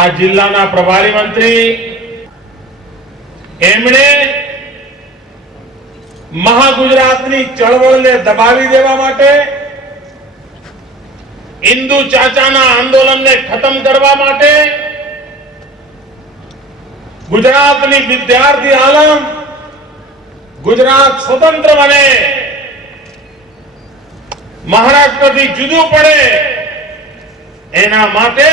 આ જિલ્લાના પ્રભારી મંત્રી એમણે મહાગુજરાતની ચળવળને દબાવી દેવા માટે, હિન્દુ ચાચાના આંદોલનને ખતમ કરવા માટે, ગુજરાતની વિદ્યાર્થી આલમ ગુજરાત સ્વતંત્ર બને, મહારાષ્ટ્રથી જુદું પડે, એના માટે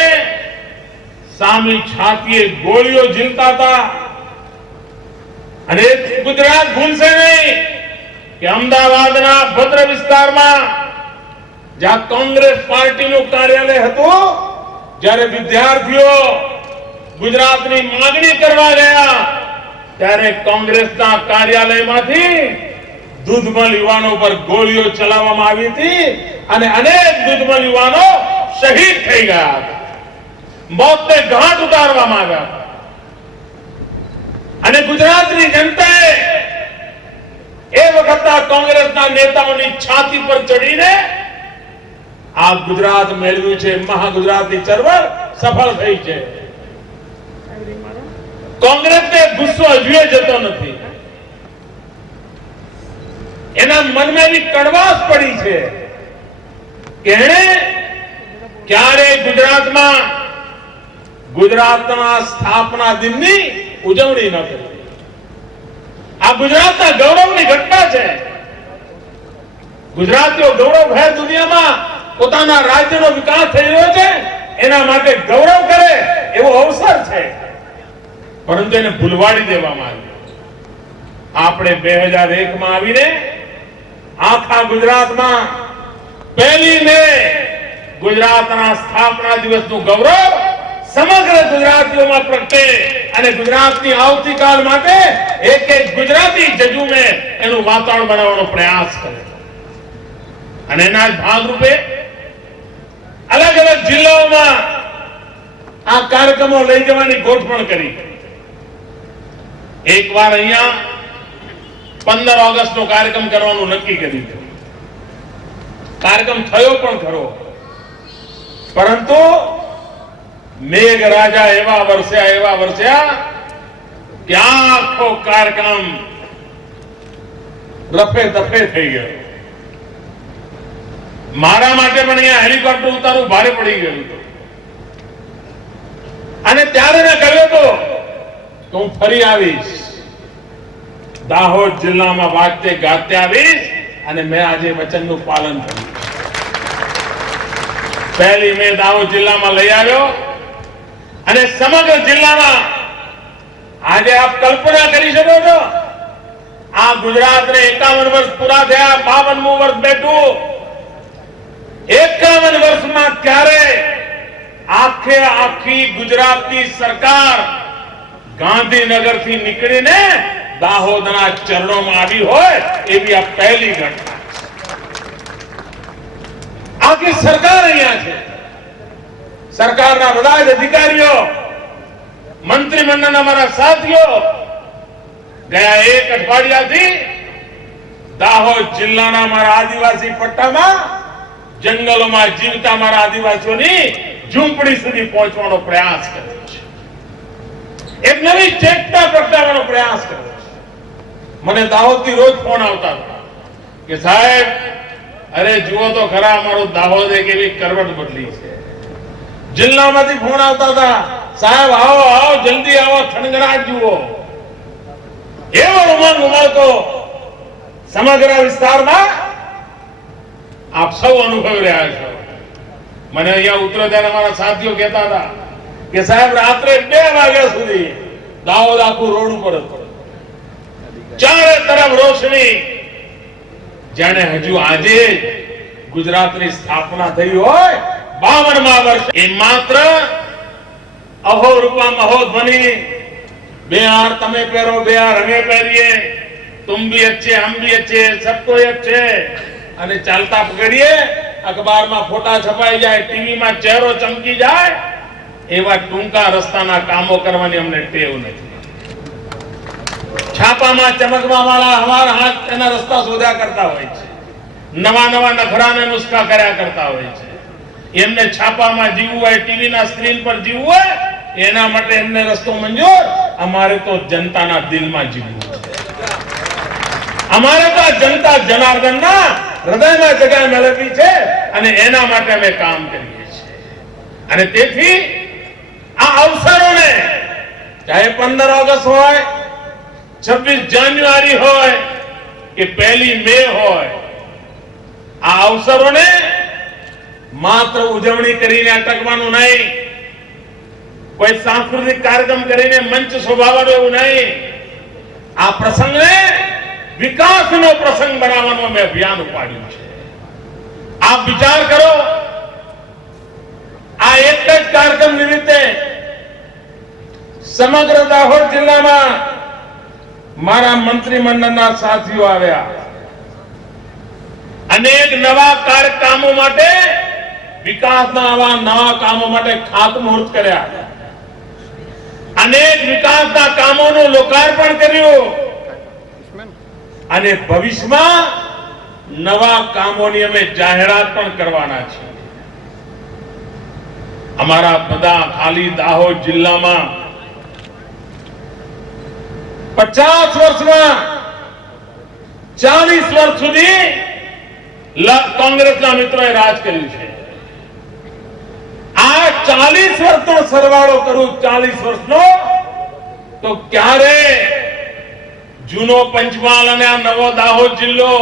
સામી છાતીએ ગોળીઓ ઝીલતા હતા. અને ગુજરાત ભૂલશે નહીં કે અમદાવાદના ભદ્ર વિસ્તારમાં જ્યાં કોંગ્રેસ પાર્ટીનું કાર્યાલય હતું, જ્યારે વિદ્યાર્થીઓ ગુજરાતની માંગણી કરવા ગયા ત્યારે કોંગ્રેસના કાર્યાલયમાંથી દૂધમલ યુવાનો પર ગોળીઓ ચલાવવામાં આવી હતી અને અનેક દૂધમલ યુવાનો શહીદ થઈ ગયા હતા, મોતને ઘાટ ઉતારવામાં આવ્યા હતા. અને ગુજરાતની જનતાએ એ વખતના કોંગ્રેસના નેતાઓની છાતી પર ચડીને આ ગુજરાત મેળવ્યું છે. મહાગુજરાતની ચળવળ સફળ થઈ છે. કોંગ્રેસને ગુસ્સો હજુ જતો નથી. એના મનમાં એવી કડવાશ પડી છે કે એણે ક્યારે ગુજરાતના સ્થાપના દિનની ઉજવણી ન કરી. આ ગુજરાતના ગૌરવની ઘટના છે. ગુજરાતીઓ ગૌરવભેર દુનિયામાં પોતાના રાજ્યનો વિકાસ થઈ રહ્યો છે, એના માટે ગૌરવ કરે એવો અવસર છે, પરંતુ એને ભૂલવાડી દેવામાં આવ્યું. આપણે 2001માં આવીને આખા ગુજરાતમાં 1 મે ગુજરાતના સ્થાપના દિવસનું ગૌરવ સમગ્ર ગુજરાતીઓમાં પ્રગટે અને ગુજરાતની આવતીકાલ માટે એક એક ગુજરાતી જજુમે એનું વાતાવરણ બનાવવાનો પ્રયાસ કરે. અને એના જ ભાગરૂપે અલગ અલગ જિલ્લાઓમાં આ કાર્યક્રમો લઈ જવાની ગોઠવણ કરી. એકવાર અહીંયા 15 ઓગસ્ટનો કાર્યક્રમ કરવાનું નક્કી કર્યું. કાર્યક્રમ થયો પણ ખરો, પરંતુ મેઘરાજા એવા વરસ્યા કે આખો કાર્યક્રમ રફે દફે થઈ ગયો. મારા માટે પણ અહીંયા હેલિકોપ્ટર ઉતારવું ભારે પડી ગયું હતું. અને ત્યારે મેં કહ્યું હતું કે હું ફરી આવીશ, દાહોદ જિલ્લામાં વાગતે ગાતે આવીશ, અને મેં આજે વચનનું પાલન કર્યું. 1 મે દાહોદ જિલ્લામાં લઈ આવ્યો અને સમગ્ર જિલ્લામાં આજે આપ કલ્પના કરી શકો છો, આ ગુજરાતને 51 વર્ષ પૂરા થયા, 52મું વર્ષ બેઠું. 51 વર્ષમાં ક્યારે આખી ગુજરાતની સરકાર ગાંધીનગરથી નીકળીને દાહોદના ચરણોમાં આવી હોય એવી આ પહેલી ઘટના. આખી સરકાર અહીંયા છે. સરકારના બધા જ અધિકારીઓ, મંત્રીમંડળના મારા સાથીઓ ગયા 1 અઠવાડિયાથી દાહોદ જિલ્લાના મારા આદિવાસી પટ્ટામાં જંગલોમાં જીવતા મારા આદિવાસીઓની ઝૂંપડી સુધી પહોંચવાનો પ્રયાસ કર્યો છે. એક નવી ચેતના પ્રગટાવવાનો પ્રયાસ કર્યો છે. મને દાહોદથી રોજ ફોન આવતા હતા કે સાહેબ, અરે જુઓ તો ખરા, અમારો દાહોદ એક એવી કરવટ બદલી છે. જિલ્લામાંથી ફોન આવતા હતા, સાહેબ આવો જલ્દી આવો, થનગનાટ જુઓ. એવો ઉમંગ ઉમળતો સમગ્ર વિસ્તારમાં આપ સૌ અનુભવી રહ્યા છો. મને અહીંયા ઉતરો ત્યારે અમારા સાથીઓ કહેતા હતા કે સાહેબ રાત્રે 2 વાગ્યા સુધી દાહોદ આખું રોડ ઉપર હતું, ચારે તરફ રોશની, જાણે હજુ આજે ગુજરાતની સ્થાપના થઈ હોય 52મા વર્ષે. એ માત્ર અહો રૂપા મહોધ્વનિ, 2 હાર તમે પહેરો 2 હાર અમે પહેરીએ, તુમ ભી અચ્છે હમ ભી અચ્છે સબ કોઈ અચ્છે, અને ચાલતા પકડીએ, અખબારમાં ફોટા છપાઈ જાય, ટીવીમાં ચહેરો ચમકી જાય, એવા ટૂંકા રસ્તાના કામો કરવાની અમને ટેવ નથી. છાપામાં ચમકવા વાળા અમારા હાથ એના રસ્તા શોધ્યા કરતા હોય છે, નવા નખરાને નુસ્ખા કર્યા કરતા હોય છે. એમને છાપામાં જીવવું હોય, ટીવીના સ્ક્રીન પર જીવવું હોય, એના માટે એમને રસ્તો મંજૂર, અમારે તો જનતાના દિલમાં જીવવું છે. અમારે તો આ જનતા જનાર્દનના હૃદયમાં જગ્યા મેળવી છે અને એના માટે અમે કામ કરીએ છીએ. અને તેથી આ અવસરોને ચાહે 15 ઓગસ્ટ હોય, 26 જાન્યુઆરી હોય કે 1 મે હોય, આ અવસરોને માત્ર ઉજવણી કરીને અટકવાનું નહીં, કોઈ સાંસ્કૃતિક કાર્યક્રમ કરીને મંચ શોભાવવાનો એવું નહીં. આ પ્રસંગને વિકાસનો પ્રસંગ બનાવવાનું અમે અભિયાન ઉપાડ્યું છે. આપ વિચાર કરો, આ એક જ કાર્યક્રમ નિમિત્તે સમગ્ર દાહોદ જિલ્લામાં મારા મંત્રીમંડળના સાથીઓ આવ્યા. અનેક નવા કાર્યક્રમો માટે, વિકાસના આવા નવા કામો માટે ખાતમુહૂર્ત કર્યા. અનેક વિકાસના કામોનું લોકાર્પણ કર્યું અને ભવિષ્યમાં નવા કામોની અમે જાહેરાત પણ કરવાના છીએ. અમારા બધા ખાલી દાહોદ જિલ્લામાં 50 વર્ષમાં 40 વર્ષ સુધી કોંગ્રેસના મિત્રોએ રાજ કર્યું છે. આ 40 વર્ષનો સરવાળો કરું, 40 વર્ષનો, તો ક્યારે જૂનો પંચમહાલ અને આ નવો દાહોદ જિલ્લો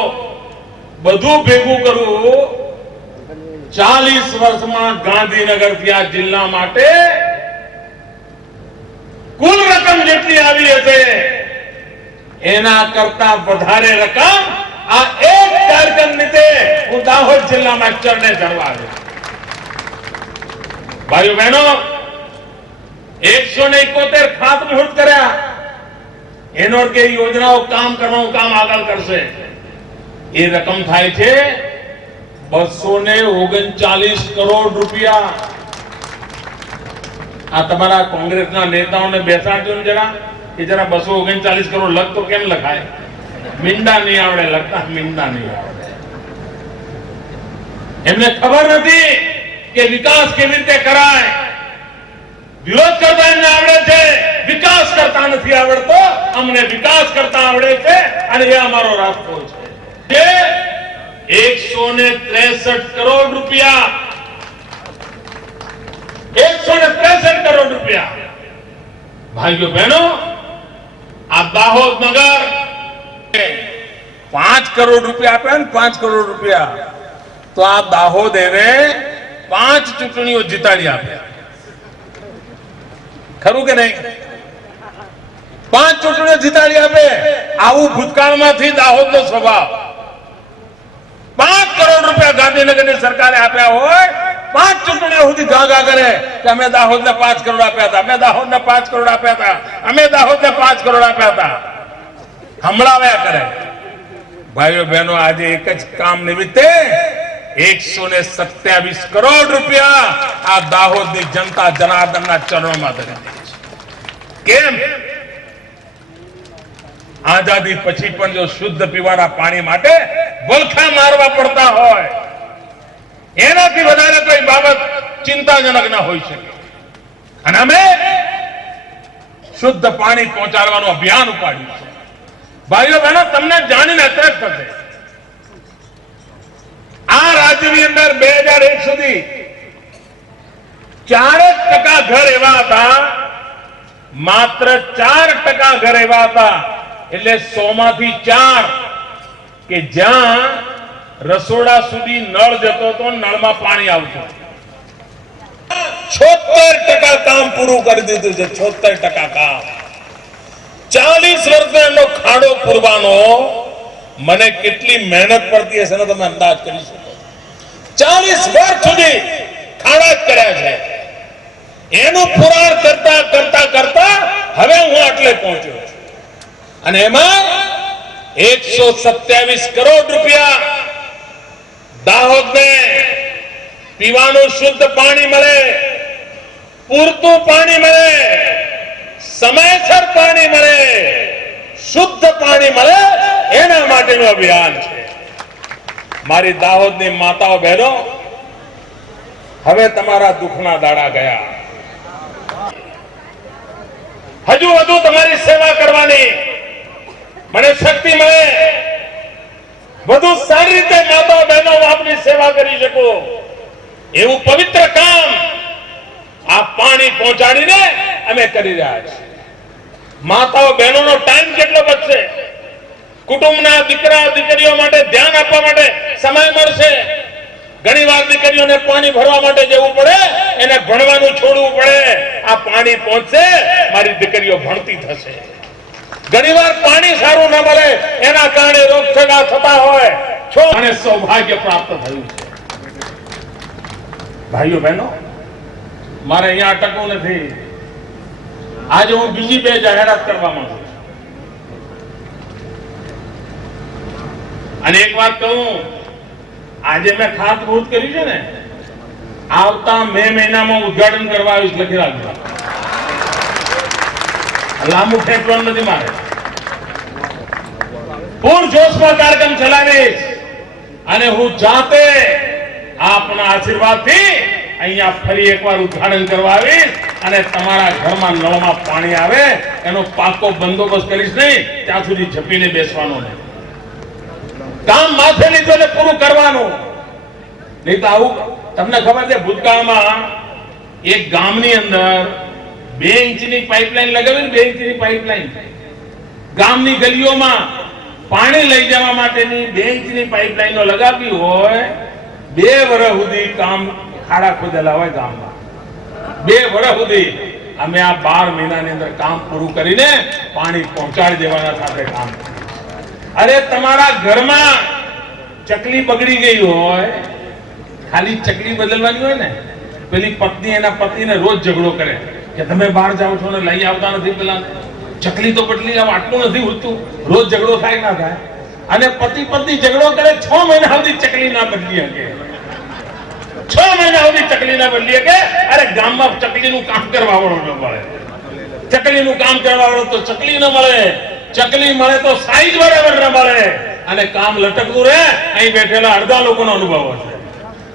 બધું ભેગું કરવું, 40 વર્ષમાં ગાંધીનગર થી આ જિલ્લા માટે કુલ રકમ જેટલી આવી હશે એના કરતા વધારે રકમ આ એક કાર્યક્રમ નીચે હું દાહોદ જિલ્લામાં ચરણે ચડવા આવ્યો. ભાઈઓ બહેનો, 171 ખાતમુહૂર્ત કર્યા. એનો કે યોજનાઓ કામ કરવાનું કામ આગળ કરશે. એ રકમ થાય છે 239 કરોડ રૂપિયા. આ તમારા કોંગ્રેસના નેતાઓને બેસાડજો ને જરા, કે જરા 239 કરોડ લખ તો કેમ લખાય? મીંડા નહીં આવડે લખતા, મીંડા નહીં આવડે. એમને ખબર નથી કે વિકાસ કેવી રીતે કરાય. વિરોધ કરતા એમને આવડે છે, વિકાસ કરતા નથી આવડતો. અમને વિકાસ કરતા આવડે છે અને એ અમારો રાસ્તો છે. 163 કરોડ રૂપિયા, 163 કરોડ રૂપિયા. ભાઈઓ બહેનો, આ દાહોદ નગર 5 કરોડ રૂપિયા આપ્યા ને, 5 કરોડ રૂપિયા, તો આ દાહોદ એને 5 ચૂંટણીઓ જીતાડી આપ્યા. ખરું કે નહીં? 5 ચૂંટણીઓ જીતાડી આપે. આવું ભૂતકાળમાંથી દાહોદનો સ્વભાવ. 5 કરોડ રૂપિયા ગાંધીનગરની સરકારે આપ્યા હોય, 5 ચૂંટણીઓ સુધી ગાગા કરે કે અમે દાહોદને 5 કરોડ આપ્યા હતા, અમે દાહોદને 5 કરોડ આપ્યા હતા, અમે દાહોદને 5 કરોડ આપ્યા હતા, હમણાવ્યા કરે. ભાઈઓ બહેનો, આજે એક જ કામ નિમિત્તે 127 કરોડ રૂપિયા આ દાહોદની જનતા જનાર્દનના ચરણોમાં ધરી દે છે. કેમ? આઝાદી પછી પણ જો શુદ્ધ પીવાના પાણી માટે વલખા મારવા પડતા હોય, એનાથી વધારે કોઈ બાબત ચિંતાજનક ન હોઈ શકે. અને અમે શુદ્ધ પાણી પહોંચાડવાનું અભિયાન ઉપાડ્યું છે. ભાઈઓ બહેનો, તમને જાણીને અચરજ થશે, આ રાજ્યની અંદર 2001 સુધી 4% ઘર એવા હતા, માત્ર 4% ઘર એવા હતા, એટલે 100 માંથી 4 કે જ્યાં રસોડા સુધી નળ જતો તો નળમાં પાણી આવતું. 76% કામ પૂરું કરી દીધું છે. 76% કામ. 40 વર્ષનો ખાડો પૂરવાનો મને કેટલી મહેનત પડતી હશે ને તમે અંદાજ કરી શકો. 40 વર્ષ સુધી ખાડા જ કર્યા છે. એનું પુરાણ કરતા કરતા કરતા હવે હું આટલે પહોંચ્યો છું. અને એમાં 127 કરોડ રૂપિયા દાહોદને પીવાનું શુદ્ધ પાણી મળે, પૂરતું પાણી મળે, સમયસર પાણી મળે, શુદ્ધ પાણી મળે, એના માટેનું અભિયાન છે. મારી દાહોદની માતાઓ બહેનો, હવે તમારા દુઃખના દાડા ગયા. હજુ વધુ તમારી સેવા કરવાની મને શક્તિ મળે, વધુ સારી રીતે માતા બહેનો આપની સેવા કરી શકો એવું પવિત્ર કામ આ પાણી પહોંચાડીને અમે કરી રહ્યા છીએ. માતાઓ બહેનોનો ટાઈમ કેટલો બચશે, કુટુંબના દીકરા દીકરીઓ માટે ધ્યાન આપવા માટે સમય મળશે. ઘણીવાર દીકરીઓને પાણી ભરવા માટે જવું પડે, એને ભણવાનું છોડવું પડે. આ પાણી પહોંચશે, મારી દીકરીઓ ભણતી થશે. ઘણીવાર પાણી સારું ન મળે, એના કારણે રોગચગા થતા હોય, અને સૌભાગ્ય પ્રાપ્ત થયું છે. ભાઈઓ બહેનો, મારે અહીંયા અટકવું નથી. આજે હું બીજી બે જાહેરાત કરવા માંગુ છું. અને એક વાત કહું, આજે મેં ખાતમુહૂર્ત કર્યું છે ને, આવતા મે મહિનામાં ઉદ્ઘાટન કરવા આવીશ. લખી રાખજો, લાંબુ ખેંચવાનું નથી મારે. પૂરજોશમાં કાર્યક્રમ ચલાવીશ અને હું જાતે આપના આશીર્વાદથી અહીંયા ફરી એકવાર ઉદ્ઘાટન કરવા આવીશ અને તમારા ઘરમાં નળમાં પાણી આવે એનો પાકો બંદોબસ્ત કરીશ. નહીં ત્યાં સુધી ઝપીને બેસવાનો નહીં. કામ માથે લીધું એટલે પૂરું કરવાનું. નહીં તો આવું તમને ખબર છે, ભૂતકાળમાં એક ગામની અંદર 2 ઇંચની પાઇપલાઇન લગાવી, 2 ઇંચની પાઇપલાઇન ગામની ગલીઓમાં પાણી લઈ જવા માટેની 2 ઇંચની પાઇપલાઇનો લગાવી હોય. 2 વર્ષ સુધી કામ ખાડા ખોદેલા હોય ગામમાં. 2 વર્ષ સુધી અમે આ 12 મહિનાની અંદર કામ પૂરું કરીને પાણી પહોંચાડી દેવાના સાથે કામ. અરે તમારા ઘરમાં ચકલી બગડી ગઈ હોય, ખાલી ચકલી બદલવાની હોય ને, પેલી પત્ની એના પતિને રોજ ઝઘડો કરે કે તમે બહાર જાઓ છો ને લઈ આવતા નથી. પેલા ચકલી તો બદલી આટલું નથી હોતું, રોજ ઝઘડો થાય ના થાય. અને પતિ પત્ની ઝઘડો કરે, 6 મહિના સુધી ચકલી ના બદલી શકે. 6 મહિના સુધી ચકલી ના બદલી શકે. અરે ગામમાં ચકલીનું કામ કરવા વાળો ન મળે, ચકલીનું કામ કરવા વાળો તો ચકલી ન મળે, ચકલી મળે તો સાઈઝ બરાબર ન મળે અને કામ લટકતું રહે. અહીં બેઠેલા અડધા લોકોનો અનુભવ હશે.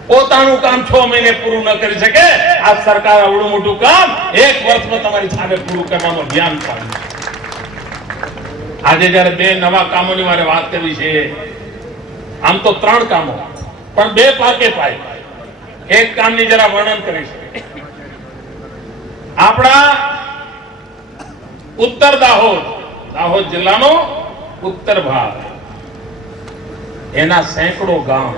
પોતાનું કામ 6 મહિને પૂરું ન કરી શકે. આ સરકાર આવડું મોટું કામ 1 વર્ષમાં તમારી સામે પૂરું કરવાનું અભિયાન ચાલુ છે. આજે જયારે 2 નવા કામોની મારે વાત કરવી છે, આમ તો 3 કામો પણ 2 પાકે પાય. એક કામની જરા વર્ણન કરીશ. આપણા ઉત્તર દાહોદ જિલ્લાનો ઉત્તર ભાગ, એના સેંકડો ગામ,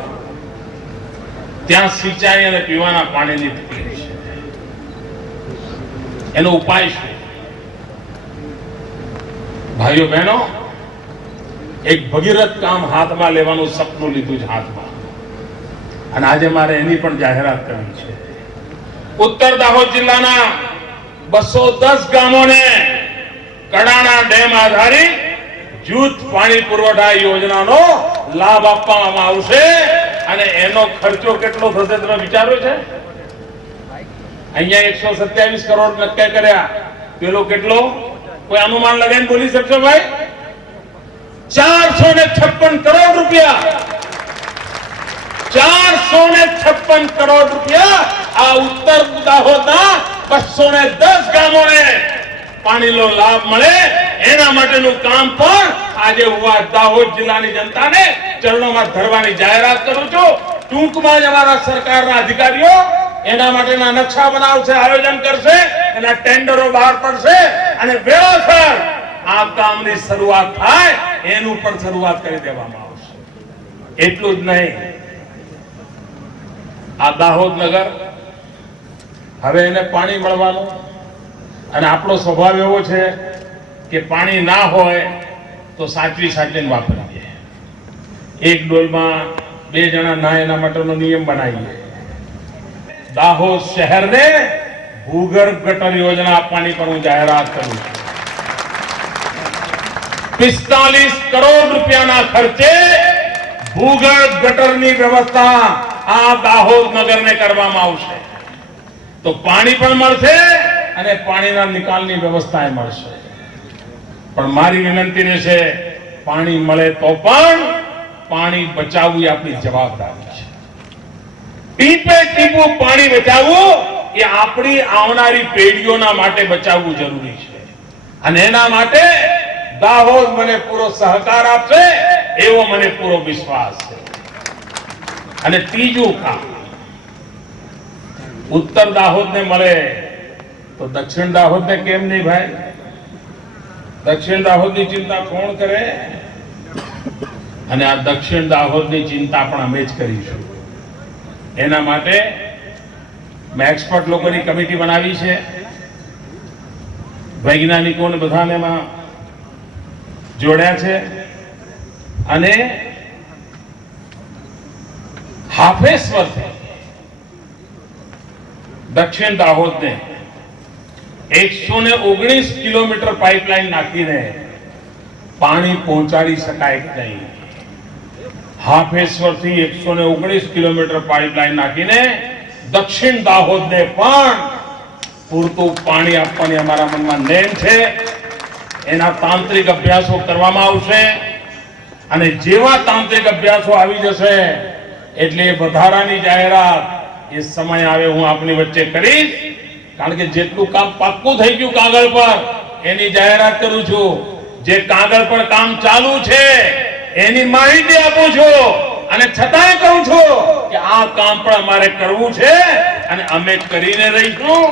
ત્યાં સિંચાઈ અને પીવાના પાણીની તકલીફ છે. એનો ઉપાય છે. ભાઈઓ બહેનો, એક ભગીરથ કામ હાથમાં લેવાનું સપનું લીધું છે હાથમાં, અને આજે મારે એની પણ જાહેરાત કરવી છે. ઉત્તર દાહોદ જિલ્લાના 210 ગામોને કડાણા ડેમ આધારિત જૂથ પાણી પુરવઠા યોજનાનો લાભ આપવામાં આવશે. અને એનો ખર્ચો કેટલો થશે તમે વિચારો છે? અહીંયા 127 કરોડ નક્કી કર્યા, પેલો કેટલો કોઈ અનુમાન લગાવીને બોલી શકશો ભાઈ? 456 કરોડ રૂપિયા. 456 કરોડ રૂપિયા આ ઉત્તર દાહોદના 210 ગામોને પાણીનો લાભ મળે એના માટેનું કામ પણ આજે હું આ દાહોદ જિલ્લાની જનતાને ચરણોમાં ધરવાની જાહેરાત કરું છું. ટૂંકમાં જ અમારા સરકારના અધિકારીઓ એના માટેના નકશા બનાવશે, આયોજન કરશે, એના ટેન્ડરો બહાર પડશે અને વેળાસર આ કામની શરૂઆત થાય એનું પણ શરૂઆત કરી દેવામાં આવશે. એટલું જ નહીં, આ દાહોદ નગર હવે એને પાણી મળવાનું, અને આપણો સ્વભાવ એવો છે કે પાણી ના હોય તો સાચવીને વાપરીએ. એક ડોલમાં 2 જણા ના એના માટેનો નિયમ બનાવીએ. દાહોદ શહેરને ભૂગર્ભ ગટર યોજના આપવાની પણ હું જાહેરાત કરું છું. 45 કરોડ રૂપિયાના ખર્ચે ભૂગર્ભ ગટરની વ્યવસ્થા આ દાહોદ નગરને કરવામાં આવશે. તો પાણી પણ મળશે અને પાણીના નિકાલની વ્યવસ્થા મળશે. પણ મારી વિનંતી રહેશે, પાણી મળે તો પણ પાણી બચાવવું એ આપણી જવાબદારી છે. ટીપે ટીપું પાણી બચાવવું એ આપણી આવનારી પેઢીઓના માટે બચાવવું જરૂરી છે. અને એના માટે દાહોદ મને પૂરો સહકાર આપશે એવો મને પૂરો વિશ્વાસ છે. અને ત્રીજું કામ, ઉત્તર દાહોદને મળે તો દક્ષિણ દાહોદને કેમ નહીં ભાઈ? દક્ષિણ દાહોદની ચિંતા કોણ કરે? અને આ દક્ષિણ દાહોદની ચિંતા પણ અમે જ કરીશું. એના માટે મેં એક્સપર્ટ લોકોની કમિટી બનાવી છે, વૈજ્ઞાનિકોને બધાને એમાં જોડ્યા છે. અને હાફેશ્વરથી દક્ષિણ દાહોદને 119 કિલોમીટર પાઇપલાઇન નાખીને પાણી પહોંચાડી શકાય કે નહીં. હાફેશ્વરથી 119 કિલોમીટર પાઇપલાઇન નાખીને દક્ષિણ દાહોદને પણ પૂરતું પાણી આપવાની અમારા મનમાં નેમ છે. એના તાંત્રિક અભ્યાસો કરવામાં આવશે અને જેવા તાંત્રિક અભ્યાસો આવી જશે એટલે વધારાની જાહેરાત એ સમય આવે હું આપની વચ્ચે કરીશ. કારણ કે જેટલું કામ પાક્કું થઈ ગયું કાગળ પર એની જાહેરાત કરું છું. જે કાગળ પર કામ ચાલુ છે એની માહિતી આપું છું અને છતાંય કહું છું કે આ કામ પણ અમારે કરવું છે અને અમે કરીને રહીશું.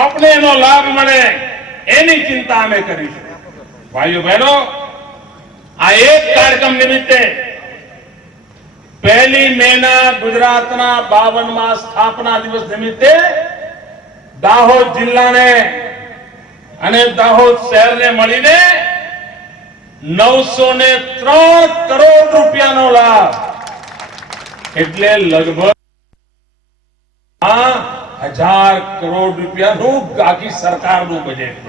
આપને એનો લાભ મળે એની ચિંતા અમે કરીશું. ભાઈઓ બહેનો, આ એક કાર્યક્રમ નિમિત્તે 1 મેના ગુજરાતના 52મા સ્થાપના દિવસ નિમિત્તે દાહોદ જિલ્લાને અને દાહોદ શહેરને મળીને 903 કરોડ રૂપિયાનો લાભ, એટલે લગભગ 1000 કરોડ રૂપિયાનું આખી સરકારનું બજેટ.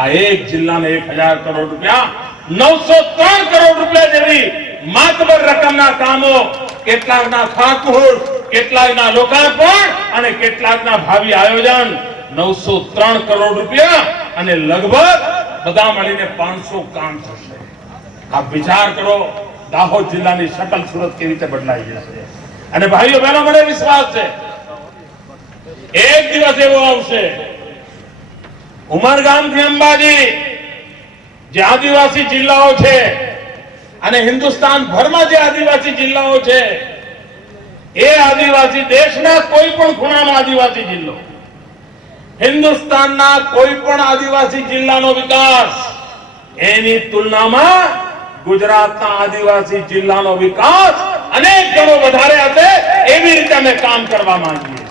આ એક જિલ્લાને 1000 કરોડ રૂપિયા, 903 કરોડ રૂપિયા જેવી માતબર રકમના કામો, કેટલાકના ખાતમુહૂર્ત, કેટલાકના લોકાર્પણ અને કેટલાકના ભાવિ આયોજન. 903 કરોડ રૂપિયા અને લગભગ બધા મળીને 500 કામ થશે. આ વિચાર કરો, દાહોદ જિલ્લાની શકલ સુરત કેવી રીતે બદલાઈ જશે. અને ભાઈઓ બહેનો, મને વિશ્વાસ છે એક દિવસ એવો આવશે ઉમરગામથી અંબાજી જે આદિવાસી જિલ્લાઓ છે અને હિન્દુસ્તાન ભરમાં જે આદિવાસી જિલ્લાઓ છે એ આદિવાસી દેશના કોઈ પણ ખૂણાનો આદિવાસી જિલ્લો, હિન્દુસ્તાનના કોઈ પણ આદિવાસી જિલ્લાનો વિકાસ એની તુલનામાં ગુજરાતના આદિવાસી જિલ્લાનો વિકાસ અનેક ગણો વધારે હશે. એવી રીતે અમે કામ કરવા માંગીએ છીએ.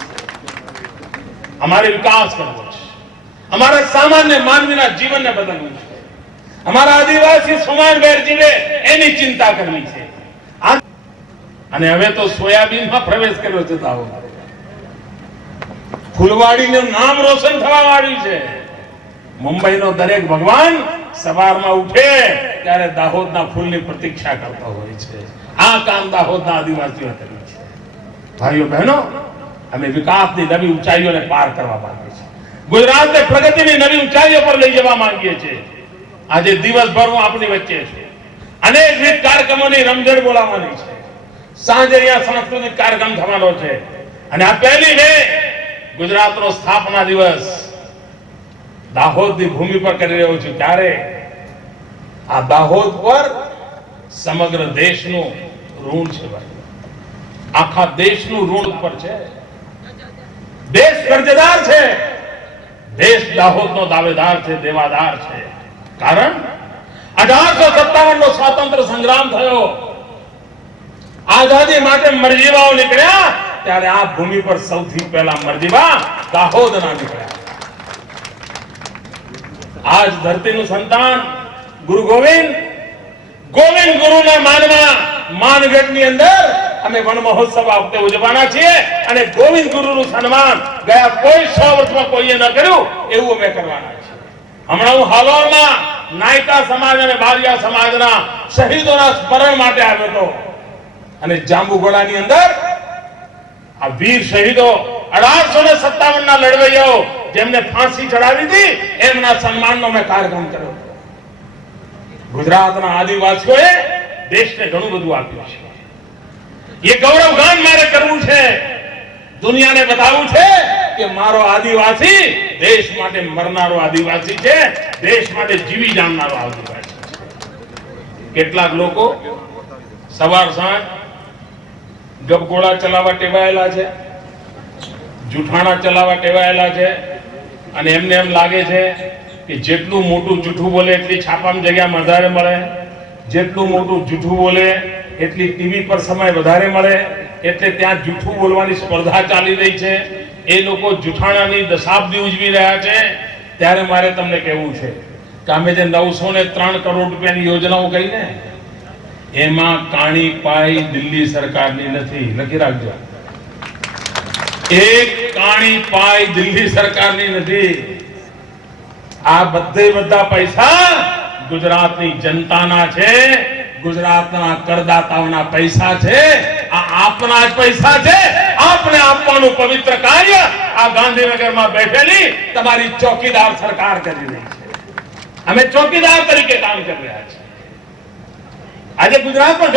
અમારે વિકાસ કરવો છે, અમારે સામાન્ય માનવીના જીવનને બદલવું છે, અમારા આદિવાસી સમાનભેર જીવે એની ચિંતા કરવી છે. અને હવે તો સોયાબીનમાં પ્રવેશ કર્યો છે. દાહોદ ફૂલવાડીનું નામ રોશન થવા વાળ્યું છે. મુંબઈનો દરેક ભગવાન સવારમાં ઉઠે ત્યારે દાહોદના ફૂલની પ્રતીક્ષા કરતા હોય છે. આ કામ દાહોદના આદિવાસીઓ કર્યું છે. ભાઈઓ બહેનો, અમે વિકાસની નવી ઊંચાઈઓને પાર કરવા માંગીએ છીએ. ગુજરાતને પ્રગતિની નવી ઊંચાઈઓ પર લઈ જવા માંગીએ છીએ. આજે દિવસભર હું આપણી વચ્ચે છું. અનેકવિધ કાર્યક્રમોની રમઝટ બોલાવવાની છે. સાંજે અહીંયા સાંસ્કૃતિક કાર્યક્રમ થવાનો છે. અને આ 1 મે ગુજરાતનો સ્થાપના દિવસ દાહોદની ભૂમિ પર કરી રહ્યો છું. ત્યારે આ દાહોદ પર સમગ્ર દેશનું ઋણ છે ભાઈ. આખા દેશનું ઋણ પર છે. દેશ કર્જદાર છે, દેશ દાહોદનો દાવેદાર છે, દેવાદાર છે. કારણ 1857 નો સ્વાતંત્ર્ય સંગ્રામ થયો, આઝાદી માટે મરજીવાઓ નીકળ્યા, ત્યારે આ ભૂમિ પર સૌથી પહેલા મરજીવા દાહોદના નીકળ્યા. આજ ધરતીનું સંતાન ગુરુ ગોવિંદ ગુરુના માનમાં માનગઢની અંદર અમે વન મહોત્સવ આ વખતે ઉજવવાના છીએ. અને ગોવિંદ ગુરુનું સન્માન ગયા કોઈ 100 વર્ષમાં કોઈએ ન કર્યું એવું અમે કરવાના છીએ. હમણાં હું હાલોરમાં નાયકા સમાજ અને બારિયા સમાજના શહીદોના સ્મરણ માટે આવ્યો હતો. અને જાંબુઘોડાની અંદર આ વીર શહીદો 1857 ના લડવૈયાઓ જેમને ફાંસી ચડાવી હતી એમના સન્માનનો મેં કાર્યક્રમ કર્યો. ગુજરાતના આદિવાસીઓએ દેશને ઘણું બધું આપ્યું છે. એ ગૌરવગાન મારે કરવું છે. દુનિયાને બતાવવું છે કે મારો આદિવાસી દેશ માટે મરનારો આદિવાસી છે, દેશ માટે જીવી જાણનારો આદિવાસી છે. કેટલાક લોકો સવાર સાંજ ગપગોળા ચલાવવા ટેવાયેલા છે, જૂઠાણા ચલાવવા ટેવાયેલા છે, અને એમને એમ લાગે છે કે જેટલું મોટું જૂઠું બોલે એટલી છાપામાં જગ્યા વધારે મળે, જેટલું મોટું જૂઠું બોલે એટલી ટીવી પર સમય વધારે મળે, એટલે ત્યાં જૂઠું બોલવાની સ્પર્ધા ચાલી રહી છે. એ લોકો જૂઠાણાની દશાબ્દી ઉજવી રહ્યા છે. ત્યારે મારે તમને કહેવું છે કે અમે જે 903 કરોડ રૂપિયાની યોજનાઓ કહી ને, એમાં કાણી પાઈ દિલ્હી સરકારની નથી. લખી રાખજો, એક કાણી પાઈ દિલ્હી સરકારની નથી. આ બધા પૈસા ગુજરાતની જનતાના છે, ગુજરાતના કરદાતાઓના પૈસા છે. આ આપના જ પૈસા છે. આપણે આપવાનું પવિત્ર કાર્ય આ ગાંધીનગરમાં બેઠેલી તમારી ચોકીદાર સરકાર કરી રહી છે. અમે ચોકીદાર તરીકે કામ કરી રહ્યા છીએ. આજે ગુજરાતમાં